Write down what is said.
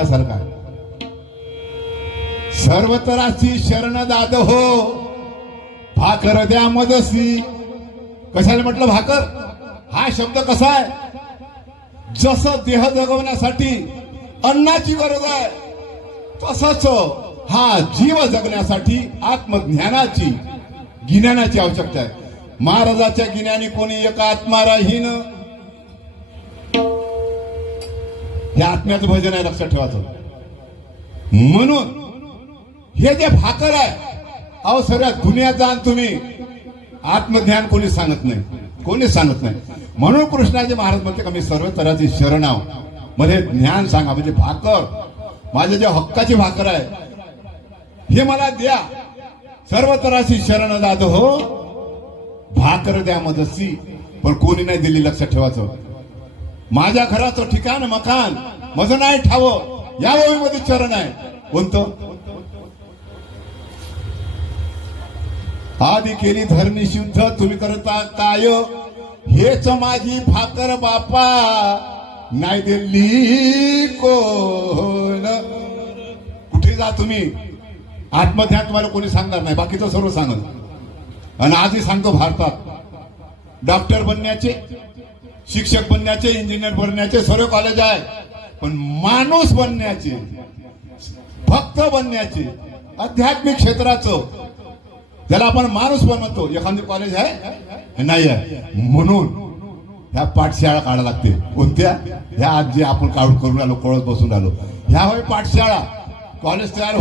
बघण्यासारखा आहे. सर्वतराची शरण दाद हो, भाकर द्या मदसी. कशाला म्हटलं भाकर? हा शब्द कसा आहे? जसं देह जगवण्यासाठी अन्नाची गरज आहे, तसंच हा जीव जगण्यासाठी आत्मज्ञानाची, ज्ञानाची आवश्यकता आहे. महाराजाच्या गिन्यानी कोणी एक आत्मा राहीन. हे आत्म्याचं भजन आहे, लक्षात ठेवायचं. म्हणून हे जे भाकर आहे, अहो सगळ्या दुनियात जाण तुम्ही, आत्मज्ञान कोणी सांगत नाही, कोणीच सांगत नाही. म्हणून कृष्णाचे महाराज म्हणते का मी सर्व तऱ्हाची शरण आहो, मला ज्ञान सांगा. म्हणजे भाकर, माझ्या ज्या हक्काची भाकर आहे हे मला द्या. सर्व तऱ्हाची शरण दाद हो, भाकर द्या मदसी. पण कोणी नाही दिली, लक्षात ठेवायचं. माझ्या घराचं ठिकाण मकान माझं नाही ठावं, या ओळीमध्ये चरण आहे. कोणतं? आधी केली धरणी शुद्ध, तुम्ही करता काय? हेच माझी भाकर बापा, नाही दिली कोण. कुठे जा तुम्ही, आत्मध्यान तुम्हाला कोणी सांगणार नाही, बाकीचं सर्व सांगत. आणि आजही सांगतो, भारतात डॉक्टर बनण्याचे, शिक्षक बनण्याचे, इंजिनियर बनण्याचे सर्व कॉलेज आहे, पण माणूस बनण्याचे, भक्त बनण्याचे, आध्यात्मिक क्षेत्राचं, त्याला आपण माणूस बनवतो, एखादं कॉलेज आहे नाही आहे. म्हणून ह्या पाठशाळा काढा लागते. कोणत्या? ह्या आज जे आपण काढून करून आलो, कळत बसून आलो, ह्या होय पाठशाळा. कॉलेज तयार